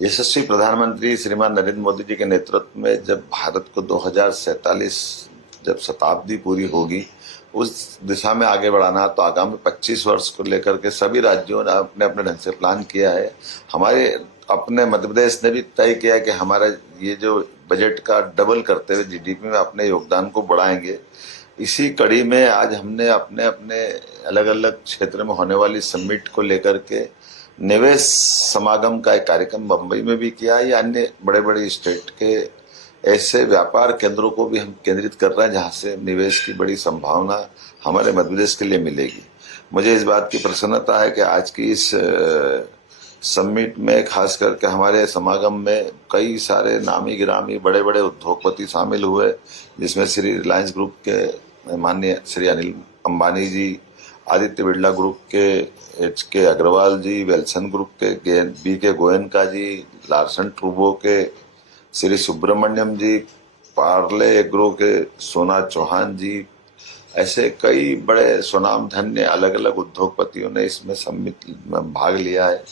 यशस्वी प्रधानमंत्री श्रीमान नरेंद्र मोदी जी के नेतृत्व में जब भारत को 2047 जब शताब्दी पूरी होगी, उस दिशा में आगे बढ़ाना, तो आगामी 25 वर्ष को लेकर के सभी राज्यों ने अपने अपने ढंग से प्लान किया है। हमारे अपने मध्य प्रदेश ने भी तय किया कि हमारा ये जो बजट का डबल करते हुए जीडीपी में अपने योगदान को बढ़ाएंगे। इसी कड़ी में आज हमने अपने अपने अलग अलग क्षेत्र में होने वाली समिट को लेकर के निवेश समागम का एक कार्यक्रम मुंबई में भी किया है। या अन्य बड़े बड़े स्टेट के ऐसे व्यापार केंद्रों को भी हम केंद्रित कर रहे हैं जहां से निवेश की बड़ी संभावना हमारे मध्य प्रदेश के लिए मिलेगी। मुझे इस बात की प्रसन्नता है कि आज की इस समिट में खास करके हमारे समागम में कई सारे नामी गिरामी बड़े बड़े उद्योगपति शामिल हुए, जिसमें श्री रिलायंस ग्रुप के माननीय श्री अनिल अंबानी जी, आदित्य बिरला ग्रुप के के अग्रवाल जी, वेल्सन ग्रुप के बी के गोयनका जी, लार्सन ट्रूबो के श्री सुब्रमण्यम जी, पार्ले एग्रो के सोना चौहान जी, ऐसे कई बड़े सुनाम धन्य अलग अलग उद्योगपतियों ने इसमें सम्मिलित में भाग लिया है।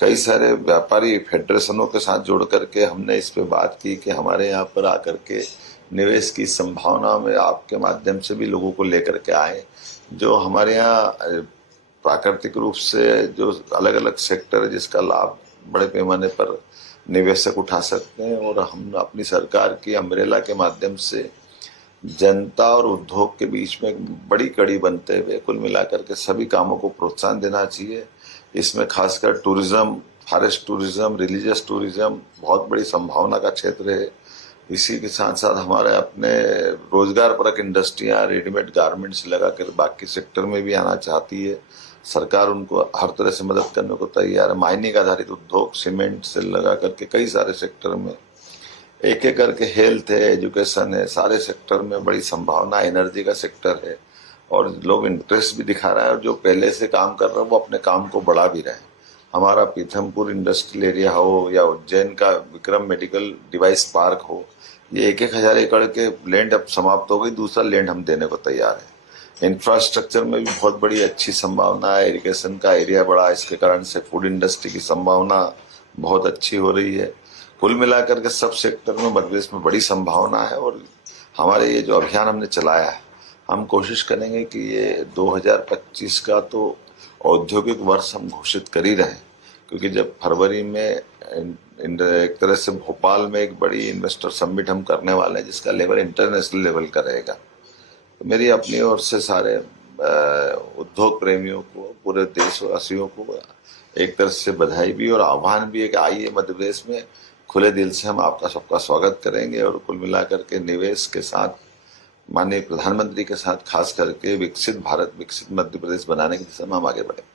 कई सारे व्यापारी फेडरेशनों के साथ जुड़ करके हमने इस पे बात की कि हमारे यहाँ पर आकर के निवेश की संभावना में आपके माध्यम से भी लोगों को लेकर के आए। जो हमारे यहाँ प्राकृतिक रूप से जो अलग अलग सेक्टर है जिसका लाभ बड़े पैमाने पर निवेशक उठा सकते हैं, और हम अपनी सरकार की अम्ब्रेला के माध्यम से जनता और उद्योग के बीच में एक बड़ी कड़ी बनते हुए कुल मिलाकर के सभी कामों को प्रोत्साहन देना चाहिए। इसमें खासकर tourism, forest tourism, religious tourism बहुत बड़ी संभावना का क्षेत्र है। इसी के साथ साथ हमारे अपने रोजगार परक इंडस्ट्रियां रेडीमेड गारमेंट्स लगाकर बाकी सेक्टर में भी आना चाहती है। सरकार उनको हर तरह से मदद करने को तैयार है। माइनिंग आधारित उद्योग, सीमेंट से लगा करके कई सारे सेक्टर में एक एक करके हेल्थ है, एजुकेशन है, सारे सेक्टर में बड़ी संभावना। एनर्जी का सेक्टर है और लोग इंटरेस्ट भी दिखा रहे हैं, और जो पहले से काम कर रहे हैं वो अपने काम को बढ़ा भी रहे हैं। हमारा पीथमपुर इंडस्ट्रियल एरिया हो या उज्जैन का विक्रम मेडिकल डिवाइस पार्क हो, ये 1,000 एकड़ के लैंड अब समाप्त हो गई, दूसरा लैंड हम देने को तैयार है। इंफ्रास्ट्रक्चर में भी बहुत बड़ी अच्छी संभावना है। इरिगेशन का एरिया बड़ा, इसके कारण से फूड इंडस्ट्री की संभावना बहुत अच्छी हो रही है। कुल मिलाकर के सब सेक्टर में मध्य प्रदेश में बड़ी संभावना है। और हमारे ये जो अभियान हमने चलाया है, हम कोशिश करेंगे कि ये 2025 का तो औद्योगिक वर्ष हम घोषित कर ही रहे हैं, क्योंकि जब फरवरी में एक तरह से भोपाल में एक बड़ी इन्वेस्टर समिट हम करने वाले हैं जिसका लेवल इंटरनेशनल लेवल का रहेगा। तो मेरी अपनी ओर से सारे उद्योग प्रेमियों को, पूरे देशवासियों को एक तरह से बधाई भी और आह्वान भी है कि आइए मध्य प्रदेश में, खुले दिल से हम आपका सबका स्वागत करेंगे। और कुल मिलाकर के निवेश के साथ माननीय प्रधानमंत्री के साथ खास करके विकसित भारत, विकसित मध्य प्रदेश बनाने की दिशा में हम आगे बढ़ेंगे।